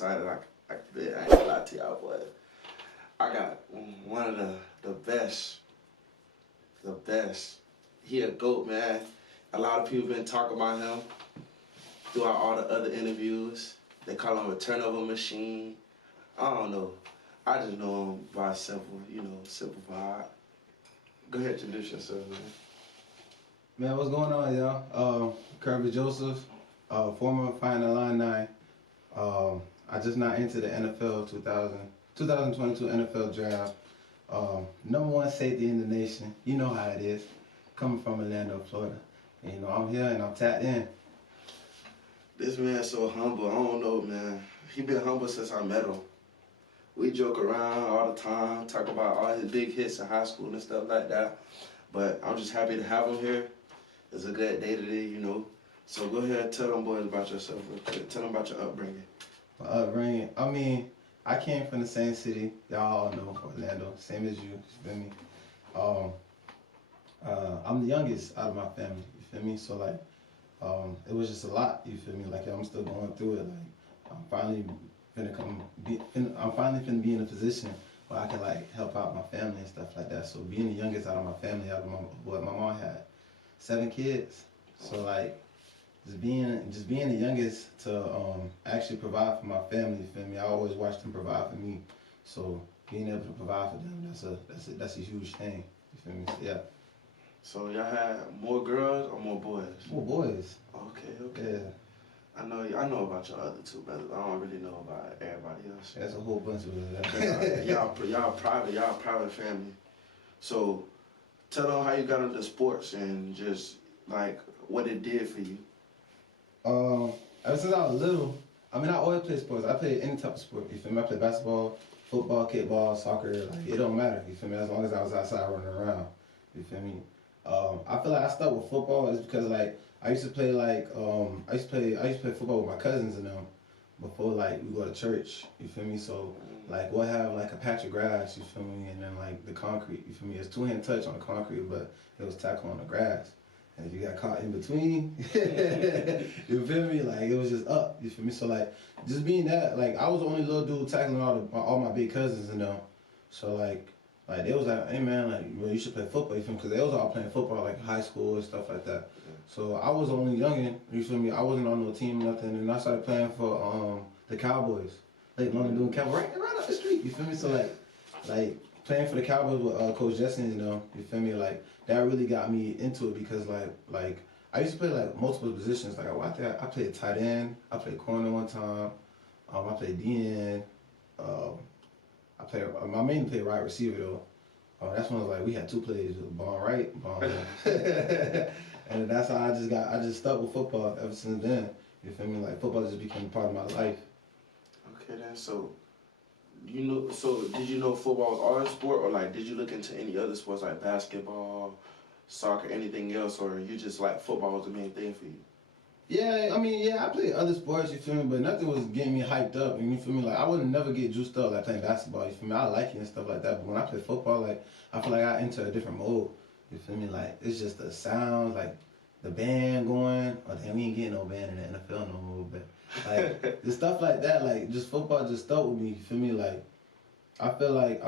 excited. I ain't gonna lie to y'all, but I got one of the best. He a GOAT, man. A lot of people been talking about him throughout all the other interviews. They call him a turnover machine. I don't know. I just know him by simple vibe. Go ahead, introduce yourself, man. Man, what's going on, y'all? Kerby Joseph, former Final Line 9. I just not entered the NFL 2022 NFL draft. Number one safety in the nation. You know how it is. Coming from Orlando, Florida. And, you know, I'm here and I'm tapped in. This man's so humble. I don't know, man. He been humble since I met him. We joke around all the time, talk about all his big hits in high school and stuff like that. But I'm just happy to have him here. It's a good day today, you know. So go ahead and tell them boys about yourself real quick. Tell them about your upbringing. My upbringing, I mean, I came from the same city. Y'all all know Orlando, same as you feel me? I'm the youngest out of my family, you feel me? So like, it was just a lot, you feel me? Like I'm still going through it. Like I'm finally finna be in a position where I can like help out my family and stuff like that. So being the youngest out of my family, out of my mom had 7 kids. So like, just being the youngest to actually provide for my family, you feel me? I always watched them provide for me. So being able to provide for them, that's a huge thing. You feel me? So, yeah. So y'all had more girls or more boys? More boys. Okay. Yeah. I know about your other 2 brothers. I don't really know about everybody else. That's a whole bunch of y'all private family. So tell them how you got into sports and just like what it did for you. Ever since I was little, I mean, I always played sports. I played any type of sport, you feel me? I played basketball, football, kickball, soccer, like, it don't matter, you feel me? As long as I was outside running around, you feel me? I feel like I stuck with football is because, like, I used to play football with my cousins and them before, like, we go to church, you feel me? So, like, we'll have, like, a patch of grass, you feel me? And then, like, the concrete, you feel me? It's 2-hand touch on the concrete, but it was tackle on the grass. And if you got caught in between, you feel me? Like, it was just up, you feel me? So, like, just being that, like, I was the only little dude tackling all my big cousins and them. So, like, they was like, hey, man, like, well, you should play football, you feel me? Because they was all playing football, like, in high school and stuff like that. So, I was the only youngin', you feel me? I wasn't on no team or nothing. And I started playing for the Cowboys. Like, London doing Cowboys right up the street, you feel me? So, like playing for the Cowboys with Coach Justin, you know, you feel me? Like, that really got me into it because, like I used to play, like, multiple positions. Like, I played tight end, I played corner one time, I played DN, I mainly played right receiver, though. That's when, like, we had 2 plays, ball right, ball left. And that's how I just stuck with football ever since then. You feel me? Like, football just became part of my life. Okay, then, so did you know football was all sport, or like did you look into any other sports like basketball, soccer, anything else, or you just like football was the main thing for you? Yeah, I mean, yeah, I played other sports, you feel me, but nothing was getting me hyped up, and you feel me, like, I wouldn't never get juiced up like playing basketball, you feel me, I like it and stuff like that, but when I play football, like, I feel like I enter a different mode, you feel me, like, it's just the sounds, like, the band going, oh, damn, we ain't getting no band in the NFL no more, but, like, the stuff like that, like, just football just stuck with me, you feel me, like, I feel like,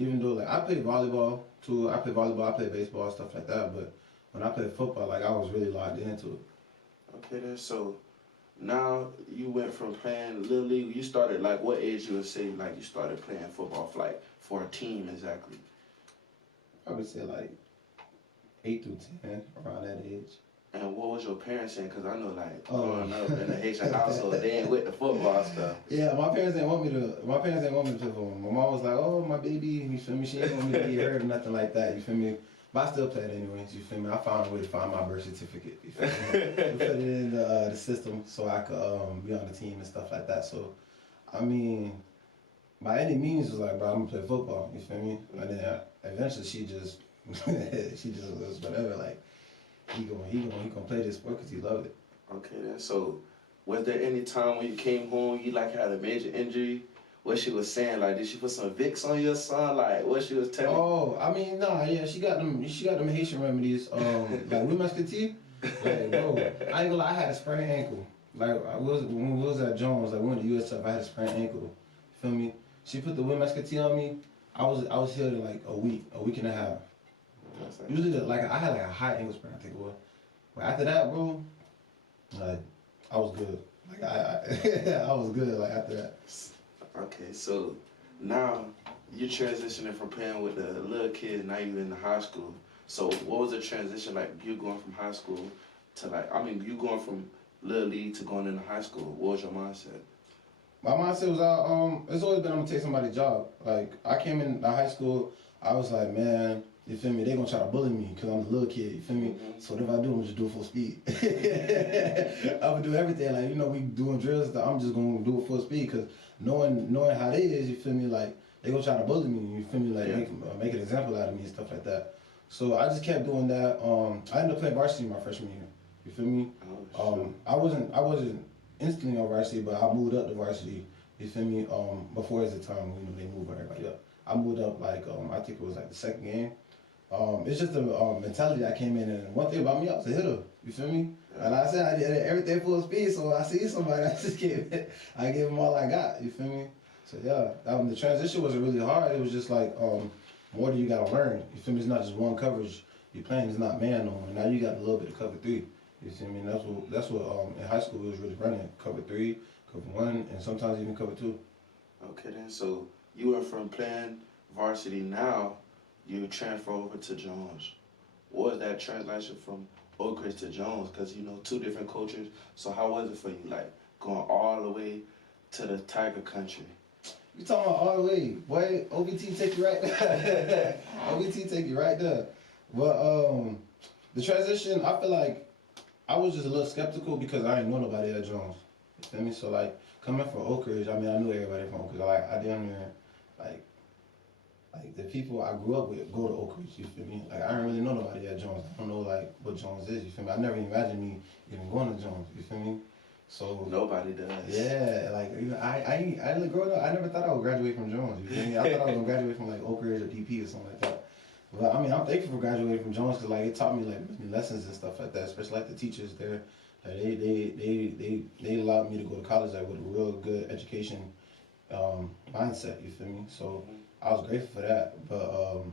even though, like, I play volleyball, too, I play baseball, stuff like that, but when I played football, like, I was really locked into it. Okay, then, so now you went from playing Little League, you started, like, what age you would say, like, you started playing football for, like, for a team exactly? I would say, like, 8 through 10, around that age. And what was your parents saying? Because I know, like, growing up in a Haitian household, they ain't with the football stuff. Yeah, my parents didn't want me to play football. My mom was like, oh, my baby, you feel me? She ain't want me to get hurt or nothing like that, you feel me? But I still played anyways, you feel me? I found a way to find my birth certificate, you feel me? I put it in the system so I could be on the team and stuff like that. So, I mean, by any means, was like, bro, I'm gonna play football, you feel me? And then eventually she just was whatever, like, he gonna play this sport because he loved it. Okay, then, so was there any time when you came home, you, like, had a major injury? What she was saying, like, did she put some Vicks on your son? Like, what she was telling you? Oh, I mean, nah, yeah, she got them Haitian remedies. Like, we musketeer. Like, bro, I ain't gonna lie, I had a sprained ankle. like when we was at Jones, like we went to USF, I had a sprained ankle. You feel me? She put the Win Muscatine on me. I was healed in like a week and a half. Usually, like I had like a high ankle sprain, I think it was. But after that, bro, like I was good. Like I was good. Like after that. Okay, so now you're transitioning from playing with the little kids. Now you're in the high school. So what was the transition like? You going from high school to like, I mean, you going from little league to going into high school. What was your mindset? My mindset was it's always been I'm gonna take somebody's job. Like I came in high school, I was like, man, you feel me? They gonna try to bully me because I'm a little kid. You feel me? Mm-hmm. So what if I do? I'm just do it full speed. I would do everything. Like we doing drills. I'm just gonna do it full speed because knowing how they is, you feel me? Like they gonna try to bully me. You feel me? Like make an example out of me and stuff like that. So I just kept doing that. I ended up playing varsity my freshman year. You feel me? Oh, I wasn't instantly on varsity, but I moved up to varsity. You feel me? Before it's the time they move everybody up. I moved up like I think it was like the second game. It's just the mentality I came in, and one thing about me, I was a hitter. You feel me? And I said I did everything full speed, so I see somebody, I just gave them all I got. You feel me? So yeah, the transition wasn't really hard. It was just like more that you gotta learn. You feel me? It's not just one coverage you're playing. It's not man no more. Now you got a little bit of cover three. You see me? That's what in high school we was really running. Cover three, cover one, and sometimes even cover two. okay then. So you went from playing varsity. Now you transfer over to Jones. What was that translation from Oak Ridge to Jones? Because two different cultures. So how was it for you, like going all the way to the Tiger Country? You talking about all the way, boy? OBT take you right there. OBT take you right there. But the transition, I feel like I was just a little skeptical because I didn't know nobody at Jones. You feel me? So like coming from Oak Ridge, I mean I knew everybody from Oak Ridge. Like I didn't even like the people I grew up with go to Oak Ridge. You feel me? Like I didn't really know nobody at Jones. I don't know like what Jones is. You feel me? I never imagined me even going to Jones. You feel me? So Nobody does. yeah, like I growing up, I never thought I would graduate from Jones. You feel me? I thought I was gonna graduate from like Oak Ridge or DP or something like that. But I mean, I'm thankful for graduating from Jones because like it taught me like many lessons and stuff like that. Especially like the teachers there, like, they allowed me to go to college like with a real good education mindset. You feel me? So I was grateful for that. But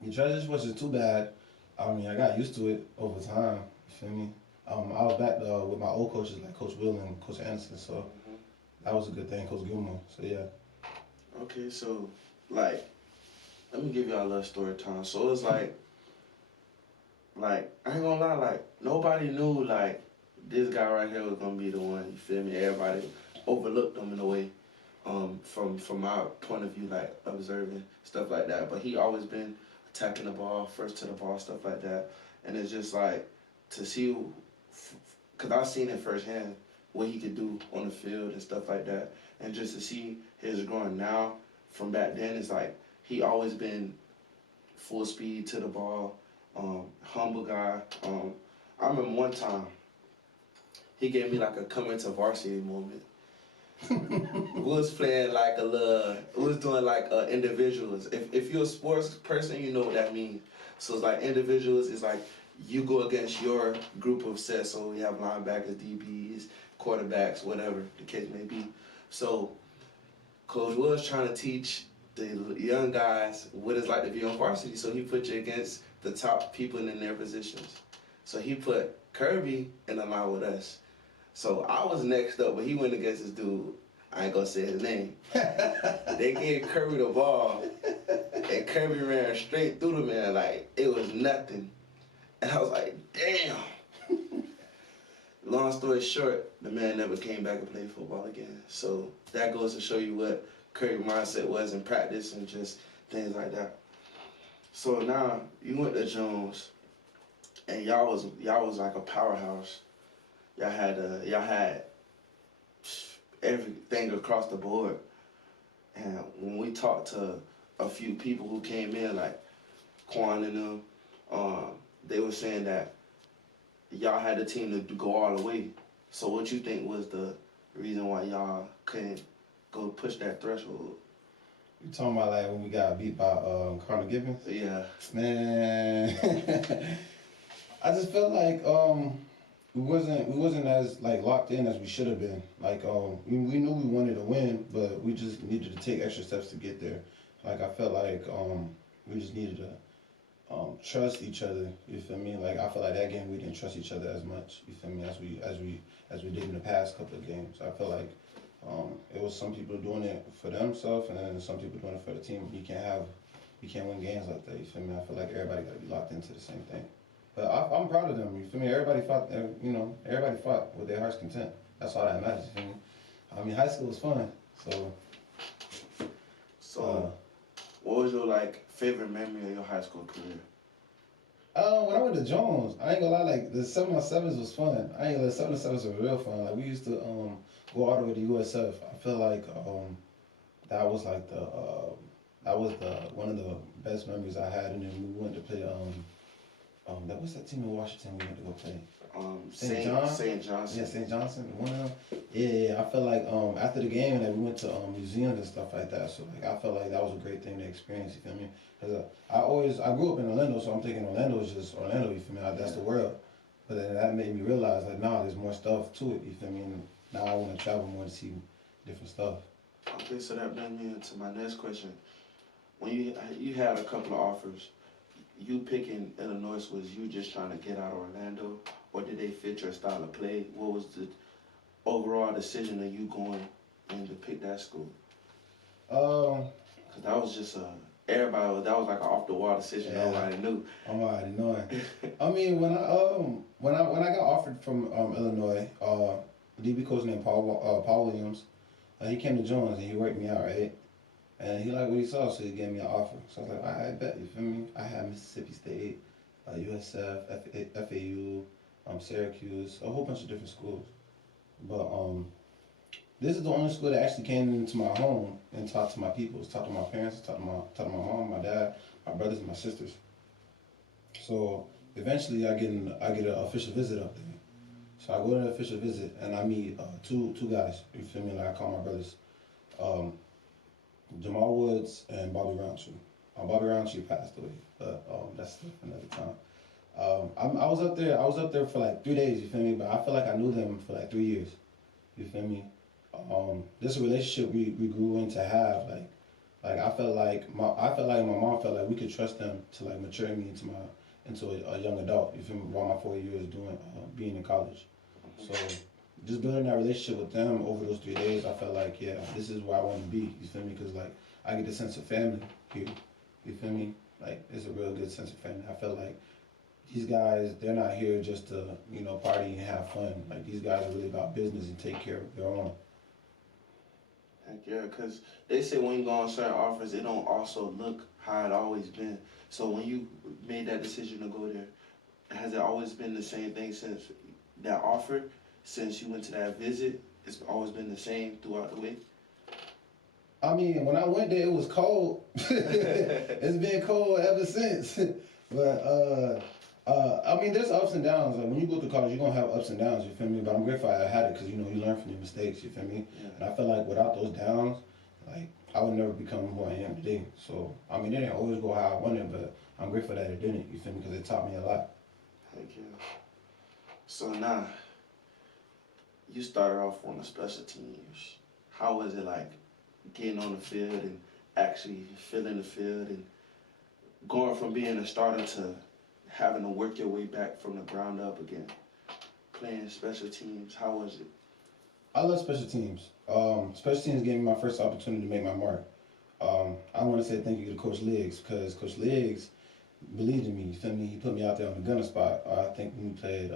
the transition wasn't too bad. I mean, I got used to it over time. You feel me? I was back with my old coaches like Coach Will and Coach Anderson, so that was a good thing. Coach Gilmore, so yeah. Okay, so like, let me give y'all a little story time. So it was like I ain't gonna lie, like nobody knew like this guy right here was gonna be the one. You feel me? Everybody overlooked him in a way, from my point of view, like observing stuff like that. But he always been attacking the ball, first to the ball, stuff like that. And it's just like to see, cause I seen it firsthand what he could do on the field and stuff like that. And just to see his growing now from back then, it's like he always been full speed to the ball, humble guy. I remember one time he gave me like a come into varsity moment. We was playing like we was doing like individuals. If you're a sports person, you know what that means. So it's like individuals is like you go against your group of sets. So we have linebackers, DBs, quarterbacks, whatever the case may be. So Coach was trying to teach the young guys what it's like to be on varsity. So he put you against the top people in their positions. So he put Kerby in the line with us. So I was next up, but he went against this dude. I ain't gonna say his name. They gave Kerby the ball, and Kerby ran straight through the man like it was nothing. And I was like, damn. Long story short, the man never came back and played football again. So that goes to show you what Kerby's mindset was in practice and just things like that. So now you went to Jones, and y'all was like a powerhouse. Y'all had everything across the board. And when we talked to a few people who came in, like Quan and them, they were saying that y'all had the team to go all the way. So what you think was the reason why y'all couldn't go push that threshold? You talking about like when we got beat by Carter Gibbons? Yeah. Man, I just felt like we wasn't as like locked in as we should have been. Like we knew we wanted to win, but we just needed to take extra steps to get there. Like I felt like we just needed to trust each other. You feel me? Like I feel like that game we didn't trust each other as much. You feel me? As we did in the past couple of games. I feel like it was some people doing it for themselves, and then some people doing it for the team. You can't win games like that. You feel me? I feel like everybody got to be locked into the same thing. But I'm proud of them. You feel me? Everybody fought. Everybody fought with their heart's content. That's all that matters. You feel me? I mean, high school was fun. So. So, what was your like favorite memory of your high school career? When I went to Jones, I ain't gonna lie, like the 7-on-7s was fun. I ain't gonna lie, 7-on-7s were real fun. Like we used to go all the way to USF. I feel like that was like the one of the best memories I had. And then we went to play that was that team in Washington we went to go play. St. John? St. Johnson. Yeah, St. Johnson, one of them. Yeah. I felt like after the game, like we went to museums and stuff like that. So like I felt like that was a great thing to experience. You feel me? Cause I grew up in Orlando, so I'm thinking Orlando is just Orlando. You feel me? Like, that's the world. But then that made me realize like, nah, there's more stuff to it. You feel me? And now I want to travel more to see different stuff. Okay, so that brings me into my next question. When you had a couple of offers, you picking Illinois, was you just trying to get out of Orlando, or did they fit your style of play? What was the overall decision of you going and to pick that school? Cause that was just that was like an off the wall decision. Yeah. Nobody knew. I'm already knowing. I mean, when I got offered from Illinois, DB coach named Paul Williams, he came to Jones and he worked me out, right? And he liked what he saw, so he gave me an offer. So I was like, all right, bet, you feel me? I had Mississippi State, USF, FAU, Syracuse, a whole bunch of different schools. But this is the only school that actually came into my home and talked to my people, talked to my parents, talked to my mom, my dad, my brothers, and my sisters. So eventually I get an official visit up there. So I go to the official visit and I meet two guys, you feel me? Like I call my brothers. Jamal Woods and Bobby Roundtree. Bobby Roundtree passed away, but that's another time. I was up there for like 3 days, you feel me? But I feel like I knew them for like 3 years, you feel me? This relationship we grew into have like I felt like my mom felt like we could trust them to like mature me into a young adult, you feel me? While my 4 years doing being in college, so. Just building that relationship with them over those 3 days, I felt like, yeah, this is where I want to be. You feel me? Because like I get the sense of family here. You feel me? Like it's a real good sense of family. I feel like these guys, they're not here just to party and have fun. Like these guys are really about business and take care of their own. Heck yeah, because they say when you go on certain offers, it don't also look how it always been. So when you made that decision to go there, has it always been the same thing since that offer? Since you went to that visit, it's always been the same throughout the week? I mean, when I went there, it was cold. It's been cold ever since. But I mean, there's ups and downs. Like when you go to college, you're gonna have ups and downs. You feel me? But I'm grateful I had it because you learn from your mistakes. You feel me? Yeah. And I feel like without those downs, like I would never become who I am today. So I mean, it didn't always go how I wanted, but I'm grateful that it didn't. You feel me? Because it taught me a lot. Heck yeah. So now, you started off on the special teams. How was it like getting on the field and actually filling the field and going from being a starter to having to work your way back from the ground up again? Playing special teams, how was it? I love special teams. Special teams gave me my first opportunity to make my mark. I want to say thank you to Coach Liggs because Coach Liggs believed in me. You feel me? He put me out there on the gunner spot. I think when we played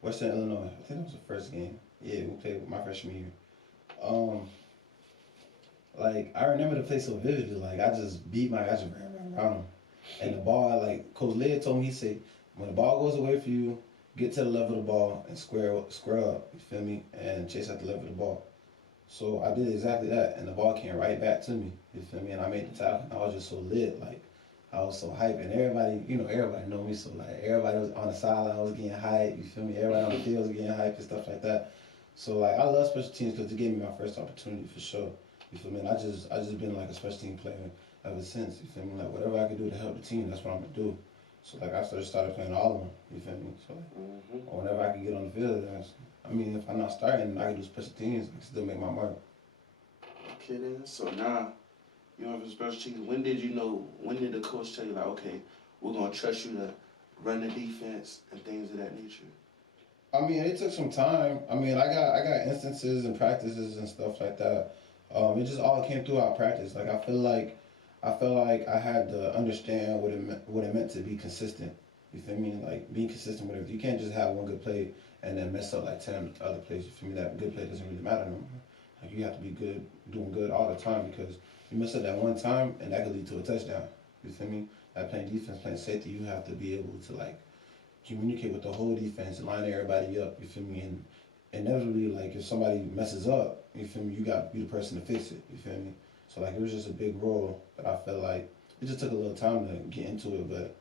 Western Illinois, I think that was the first game. Yeah, we played with my freshman year. Like I remember the play so vividly. Like I just ran around him, and the ball. Like Coach Led told me, he said, when the ball goes away from you, get to the level of the ball and square up. You feel me? And chase at the level of the ball. So I did exactly that, and the ball came right back to me. You feel me? And I made the tackle. And I was just so lit. Like I was so hyped, and everybody know me. So like everybody was on the sideline, I was getting hyped. You feel me? Everybody on the field was getting hyped and stuff like that. So like I love special teams because it gave me my first opportunity for sure. You feel me? And I just been like a special team player ever since. You feel me? Like whatever I could do to help the team, that's what I'm gonna do. So like I started playing all of them. You feel me? So like, whenever I can get on the field, I mean, if I'm not starting, I can do special teams. I can still make my mark. Okay then. So now you have a special teams. When did you know? When did the coach tell you like, okay, we're gonna trust you to run the defense and things of that nature? I mean, it took some time. I mean, I got instances and practices and stuff like that. It just all came throughout practice. Like I felt like I had to understand what it meant to be consistent. You feel me? Like being consistent with it. You can't just have one good play and then mess up like 10 other plays. You feel me? That good play doesn't really matter no more. Like you have to be good, doing good all the time because you mess up that one time and that could lead to a touchdown. You feel me? Like playing defense, playing safety, you have to be able to like communicate with the whole defense, line everybody up, you feel me? And inevitably, like, if somebody messes up, you feel me, you got to be the person to fix it, you feel me? So, like, it was just a big role, but I felt like it just took a little time to get into it, but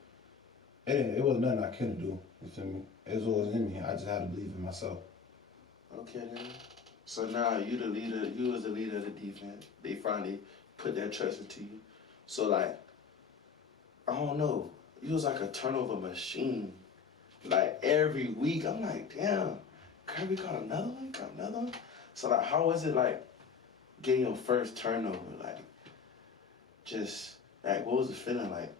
it was nothing I couldn't do, you feel me? It was always in me, I just had to believe in myself. Okay then. So now you the leader. You was the leader of the defense. They finally put that trust into you. So like, I don't know. You was like a turnover machine. Like every week, I'm like, damn, Kerby got another one, got another one. So like, how was it like getting your first turnover? Like, just like, what was the feeling like?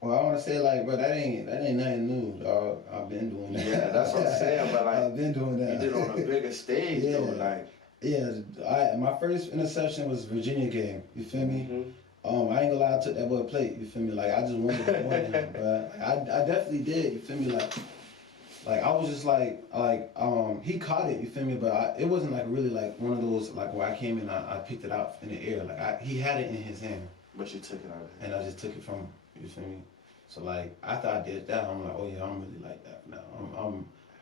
Well, I want to say like, bro, that ain't nothing new, dog. I've been doing that. Yeah, that's what I'm saying. But like, I've been doing that. You did it on a bigger stage yeah. though, like. Yeah, my first interception was Virginia game. You feel me? Mm-hmm. I ain't gonna lie, I took that boy plate. You feel me? Like I just wanted to win him, but I definitely did. You feel me? Like I was just he caught it. You feel me? But it wasn't like really like one of those like where I came in, I picked it out in the air. Like he had it in his hand. But you took it out of him. And I just took it from him. You feel me? So like after I did that, I'm like, oh yeah, I'm really like that now.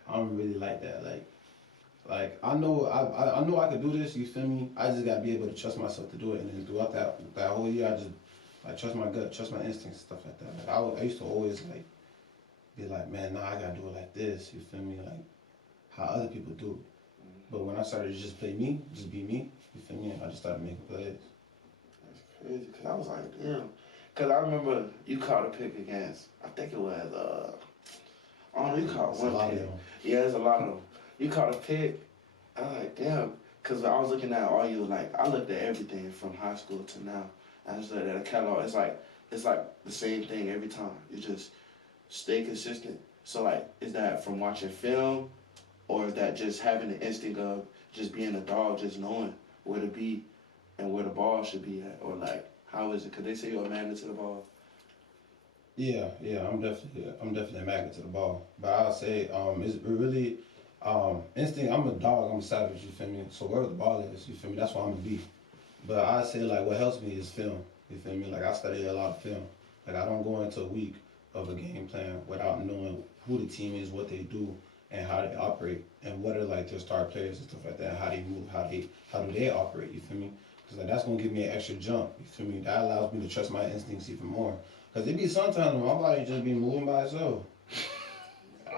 I'm really like that. Like I know I know I could do this. You feel me? I just gotta be able to trust myself to do it. And then throughout that whole year, I just like trust my gut, trust my instincts, stuff like that. Like I used to always like be like, man, nah, I gotta do it like this. You feel me? Like how other people do. But when I started to just play me, just be me, you feel me? I just started making plays. That's crazy, cause I was like, damn. Cause I remember you caught a pick against, I think it was, I don't know, you caught one pick. Yeah, there's a lot of them. You caught a pick. I was like, damn. Cause I was looking at all you, like, I looked at everything from high school to now. I just looked at a catalog. It's like the same thing every time. You just stay consistent. So like, is that from watching film, or is that just having the instinct of just being a dog, just knowing where to be and where the ball should be at, or like, how is it? Cause they say you're a magnet to the ball. Yeah, I'm definitely a magnet to the ball. But I'll say, it's really instinct. I'm a dog. I'm a savage. You feel me? So wherever the ball is, you feel me? That's where I'm gonna be. But I say like what helps me is film. You feel me? Like I study a lot of film. Like I don't go into a week of a game plan without knowing who the team is, what they do, and how they operate, and what are like their star players and stuff like that. How they move, how do they operate? You feel me? Because like that's gonna give me an extra jump. You feel me? That allows me to trust my instincts even more. Because it be sometimes when my body just be moving by itself.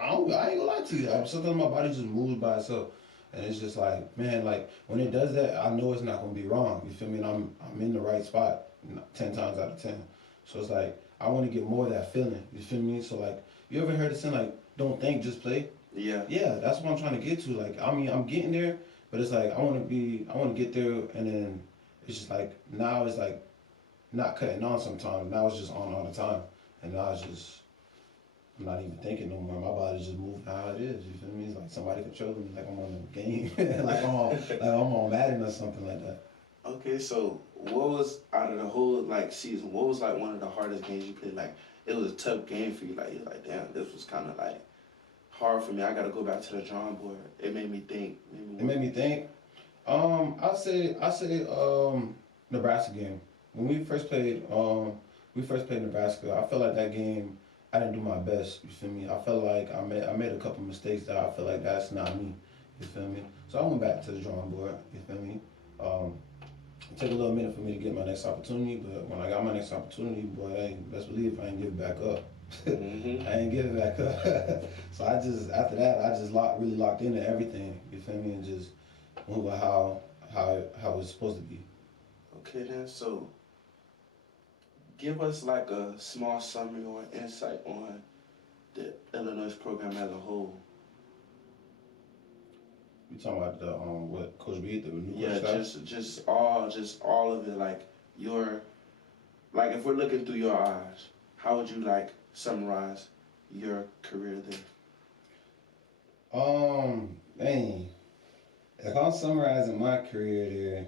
I ain't gonna lie to you. Sometimes my body just moves by itself. And it's just like, man, like when it does that, I know it's not gonna be wrong. You feel me? And I'm in the right spot 10 times out of 10. So it's like I want to get more of that feeling. You feel me? So like, you ever heard it saying like, don't think, just play? Yeah. Yeah, that's what I'm trying to get to. Like, I mean, I'm getting there, but it's like I want to get there, and then it's just like now it's like not cutting on sometimes. Now it's just on all the time, and now it's just I'm not even thinking no more. My body's just moving how it is. You feel me? It's like somebody controlling me, like I'm on a game, like I'm on Madden or something like that. Okay, so what was out of the whole like season? What was like one of the hardest games you played? Like it was a tough game for you. Like you're like, damn, this was kind of like hard for me. I got to go back to the drawing board. It made me think. It made me think. I say Nebraska game. When we first played Nebraska. I felt like that game I didn't do my best. You feel me? I felt like I made a couple mistakes that I feel like that's not me. You feel me? So I went back to the drawing board. You feel me? It took a little minute for me to get my next opportunity, but when I got my next opportunity, boy, best believe I ain't give it back up. I ain't give it back up. So after that, I just really locked into everything. You feel me? And just move how it's supposed to be. Okay then, so give us like a small summary or insight on the Illinois program as a whole. You talking about the what Coach B, the new Yeah, coach staff? just all of it. Like your, like if we're looking through your eyes, how would you like summarize your career there? Man, if I'm summarizing my career there,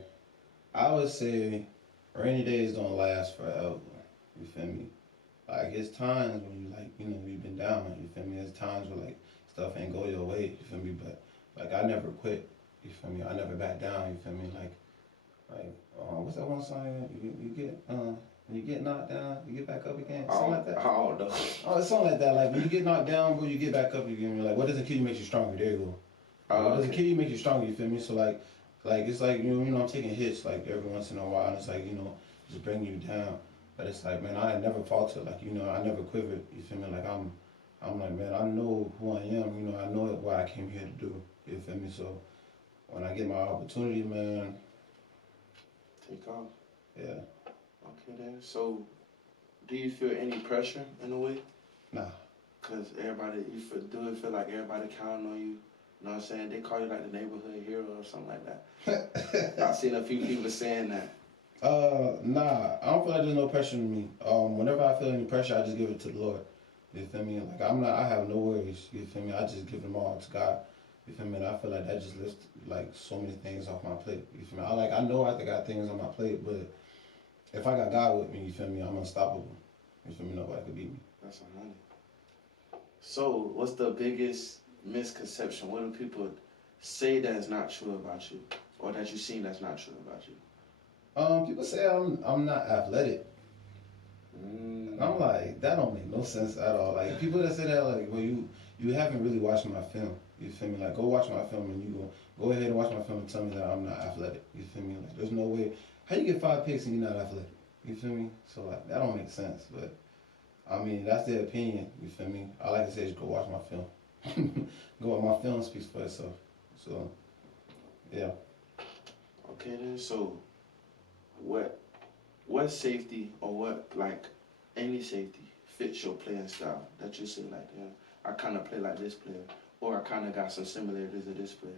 I would say rainy days don't last forever. You feel me? Like it's times when you like, you've been down. You feel me? There's times where like stuff ain't go your way. You feel me? But like I never quit. You feel me? I never back down. You feel me? What's that one song? You get when you get knocked down, you get back up again. Something like that. I don't know. Oh, it's something like that. Like when you get knocked down, bro, you get back up again. Like what doesn't kill you makes you stronger. There you go. Like, what doesn't kill you makes you stronger. You feel me? So like it's like I'm taking hits like every once in a while, and it's like just bring you down. But it's like, man, I never faltered. Like I never quivered. You feel me? Like I'm like, man, I know who I am. I know what I came here to do. You feel me? So when I get my opportunity, man, take off. Yeah. Okay then. So, do you feel any pressure in a way? Nah. Cause do it feel like everybody counting on you? You know what I'm saying? They call you like the neighborhood hero or something like that. I've seen a few people saying that. Nah, I don't feel like there's no pressure on me. Whenever I feel any pressure, I just give it to the Lord. You feel me? Like I have no worries. You feel me? I just give them all to God. You feel me? And I feel like that just lifts like so many things off my plate. You feel me? I know I got things on my plate, but if I got God with me, you feel me? I'm unstoppable. You feel me? Nobody could beat me. That's 100. So, what's the biggest misconception? What do people say that's not true about you, or that you seen that's not true about you? People say I'm not athletic. And I'm like, that don't make no sense at all. Like people that say that, like, well, you haven't really watched my film. You feel me? Like, go watch my film and you go ahead and watch my film and tell me that I'm not athletic. You feel me? Like, there's no way. How you get 5 picks and you're not athletic? You feel me? So like, that don't make sense. But I mean, that's their opinion. You feel me? I like to say, just go watch my film. Go watch my film speaks for itself. So yeah. Okay then. So, what safety or what like any safety fits your playing style that you say like, yeah, I kind of play like this player, or I kind of got some similarities to this player?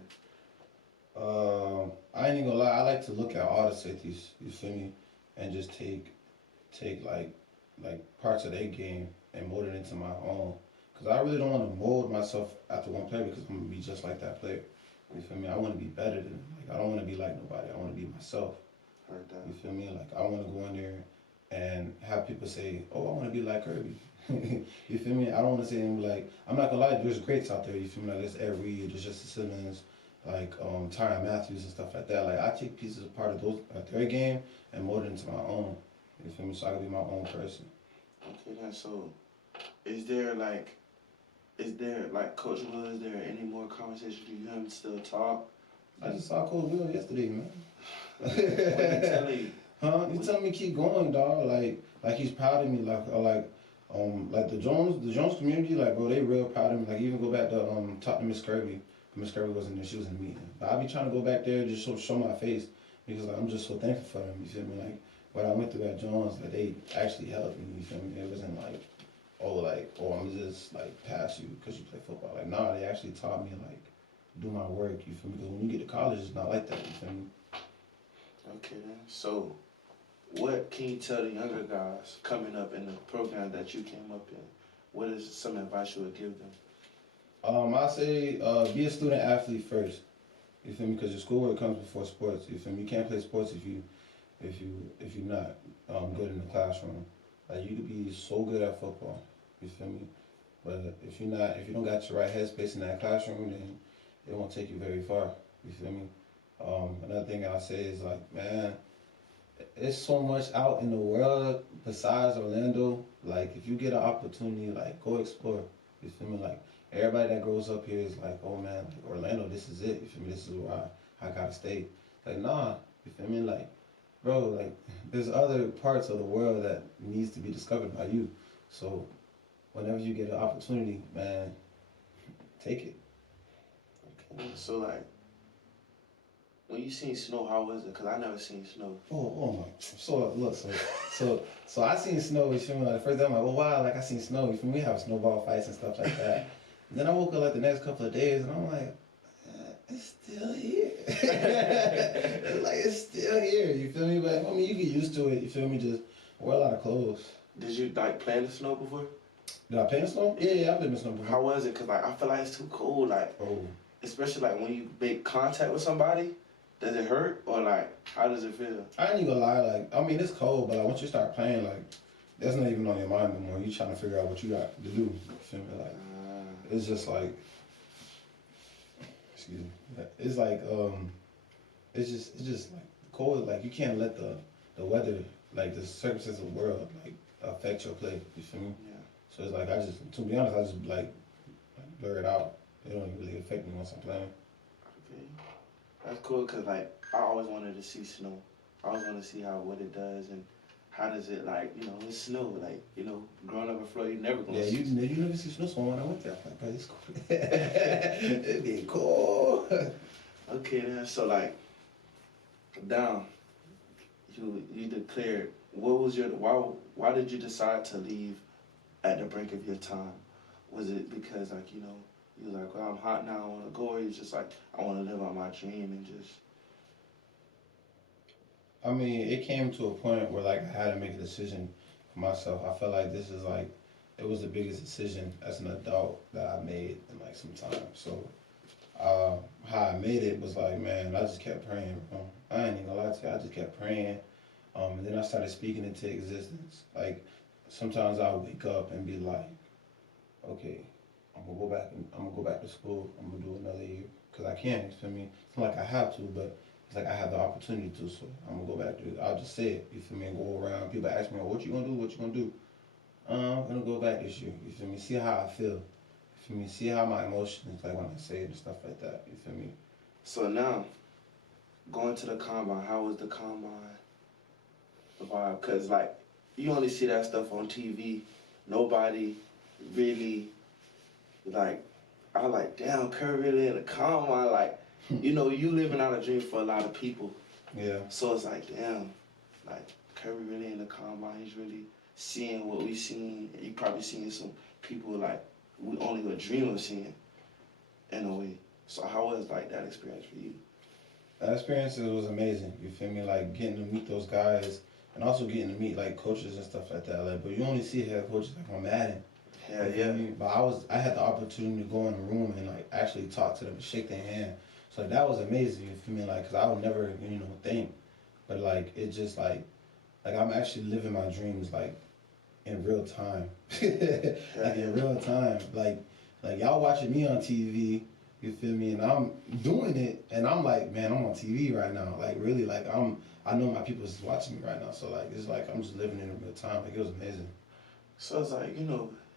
I ain't even gonna lie. I like to look at all the safeties. You feel me? And just take like parts of their game and mold it into my own. Cause I really don't want to mold myself after one player because I'm gonna be just like that player. You feel me? I want to be better than like I don't want to be like nobody. I want to be myself. Heard that. You feel me? Like I want to go in there and have people say, "Oh, I want to be like Kerby." You feel me? I don't want to say them like I'm not gonna lie. There's greats out there. You feel me? Like there's Ed Reed, there's Justin Simmons, like Tyron Matthews and stuff like that. Like I take pieces of part of those their game and mold it into my own. You feel me? So I can be my own person. Okay then. So, is there like Coach Will? Is there any more conversation? Do you and him still talk? I just saw Coach Will yesterday, man. What did he tell you? Huh? He's telling me keep going, dog. Like he's proud of me. Like the Jones community, like bro, they real proud of me. Like even go back to talk to Miss Kerby. Miss Kerby wasn't there; she was in the meeting. But I be trying to go back there just show my face because like, I'm just so thankful for them. You feel me? Like what I went through at Jones, like they actually helped me. You feel me? It wasn't like I'm just like pass you because you play football. Like nah, they actually taught me like do my work. You feel me? Because when you get to college, it's not like that. You feel me? Okay then. So, what can you tell the younger guys coming up in the program that you came up in? What is some advice you would give them? I say be a student athlete first. You feel me? Because your schoolwork comes before sports. You feel me? You can't play sports if you're not good in the classroom. Like you could be so good at football. You feel me? But if you don't got your right headspace in that classroom, then it won't take you very far. You feel me? Another thing I'll say is like, man, it's so much out in the world besides Orlando. Like, if you get an opportunity, like, go explore. You feel me? Like, everybody that grows up here is like, oh man, like, Orlando, this is it. You feel me? This is where I gotta stay. Like, nah. You feel me? Like, bro, like, there's other parts of the world that needs to be discovered by you. So, whenever you get an opportunity, man, take it. Okay. So like, When you seen snow, how was it? Cause I never seen snow. Oh my. So look, so I seen snow. You feel me? Like the first time, I'm like, oh wow, like I seen snow. You feel me? We have snowball fights and stuff like that. And then I woke up like the next couple of days, and I'm like, it's still here. Like it's still here. You feel me? But I mean, you get used to it. You feel me? Just wear a lot of clothes. Did you like play in the snow before? Did I play in the snow? Yeah, I've been in the snow before. How was it? Cause like I feel like it's too cold. Like, especially like when you make contact with somebody. Does it hurt or like how does it feel? I ain't even gonna lie, like I mean it's cold, but like once you start playing, like that's not even on your mind anymore. You trying to figure out what you got to do. You feel me? Like it's just like, excuse me. It's like it's just like cold. Like you can't let the weather, like the circumstances of the world, like affect your play. You feel me? Yeah. So it's like to be honest, I just like blur it out. It don't really affect me once I'm playing. Okay. That's cool because like I always wanted to see snow. I always want to see what it does and how does it like it's snow like growing up in Florida you never gonna see. Yeah, you never see snow. So when I went there, I was like, it's cool. It'd be cool. Okay then, so like down, you declared what was your why did you decide to leave at the brink of your time? Was it because like you was like, well, I'm hot now, I want to go, or you just like, I want to live out my dream and just... I mean, it came to a point where like I had to make a decision for myself. I felt like this is like, it was the biggest decision as an adult that I made in like some time. So how I made it was like, man, I just kept praying. I ain't even gonna lie to you, I just kept praying. And then I started speaking into existence. Like sometimes I would wake up and be like, okay, I'm gonna go back to school. I'm gonna do another year because I can. You feel me? It's not like I have to, but it's like I have the opportunity to. So I'm gonna go back to it. I'll just say it. You feel me? And go around. People ask me, "What you gonna do? What you gonna do?" I'm gonna go back this year. You feel me? See how I feel. You feel me? See how my emotions like when I say it and stuff like that. You feel me? So now, going to the combine. How was the combine vibe? Cause like you only see that stuff on TV. Nobody really. Like, I like, damn, Kerby really in the combine. Like, you living out a dream for a lot of people. Yeah. So it's like, damn, like, Kerby really in the combine. He's really seeing what we seen. You probably seeing some people, like, we only would dream of seeing, in a way. So how was, like, that experience for you? That experience was amazing. You feel me? Like, getting to meet those guys and also getting to meet, like, coaches and stuff like that. Like, but you only see head coaches, like, on Madden. Hell yeah. But I had the opportunity to go in the room and like actually talk to them, shake their hand. So like, that was amazing. You feel me? Like, cause I would never, think, but like it just like I'm actually living my dreams like in real time, like in real time. Like y'all watching me on TV. You feel me? And I'm doing it, and I'm like, man, I'm on TV right now. Like really, like I know my people is watching me right now. So like it's like I'm just living in real time. Like it was amazing. So it's like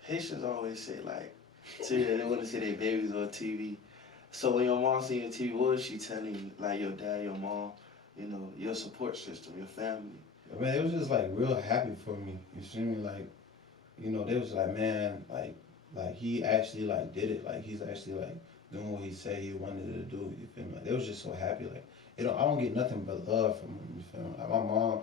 Haitians always say like, they want to see their babies on TV. So when your mom seen your TV, what was she telling you? Like your dad, your mom, your support system, your family. Man, it was just like real happy for me. You feel me? Like, they was like, man, like he actually like did it. Like he's actually like doing what he said he wanted to do. You feel me? Like they was just so happy. Like I don't get nothing but love from them. You feel me? Like my mom.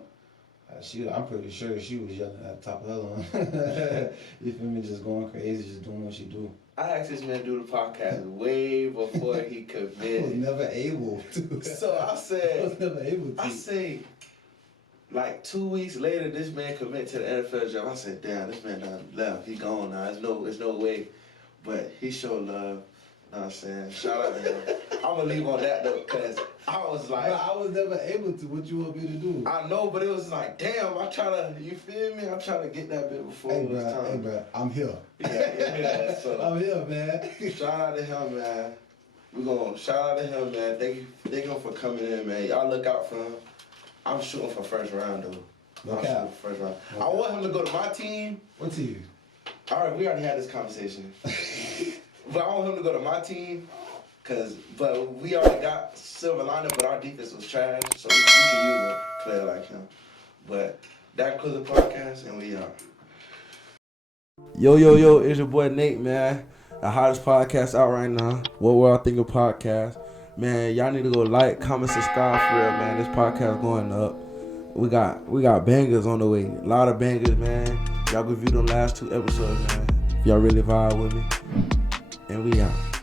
I'm pretty sure she was yelling at the top of her lungs. You feel me? Just going crazy, just doing what she do. I asked this man to do the podcast way before he committed. I was never able to. So I said, I was never able to. I say, like 2 weeks later, this man committed to the NFL job. I said, damn, this man done left. He gone now. There's no way. But he showed love. You know what I'm saying? Shout out to him. I'm going to leave on that note because I was like... Bro, I was never able to. What you want me to do? I know, but it was like, damn, I try to, you feel me? I try to get that bit before it was time. Hey, bro, I'm here. Yeah, so I'm here, man. Shout out to him, man. We're going to shout out to him, man. Thank you for coming in, man. Y'all look out for him. I'm shooting for first round, though. Look out. First round. I want him to go to my team. What team? All right, we already had this conversation. But I want him to go to my team, but we already got silver lining, but our defense was trash, so we can use a player like him. But that concludes the podcast, and we are. Yo, it's your boy Nate, man. The hottest podcast out right now. What We're All Thinking podcast. Man, y'all need to go like, comment, subscribe for real, man. This podcast going up. We got bangers on the way. A lot of bangers, man. Y'all go view them last 2 episodes, man. If y'all really vibe with me. And we out.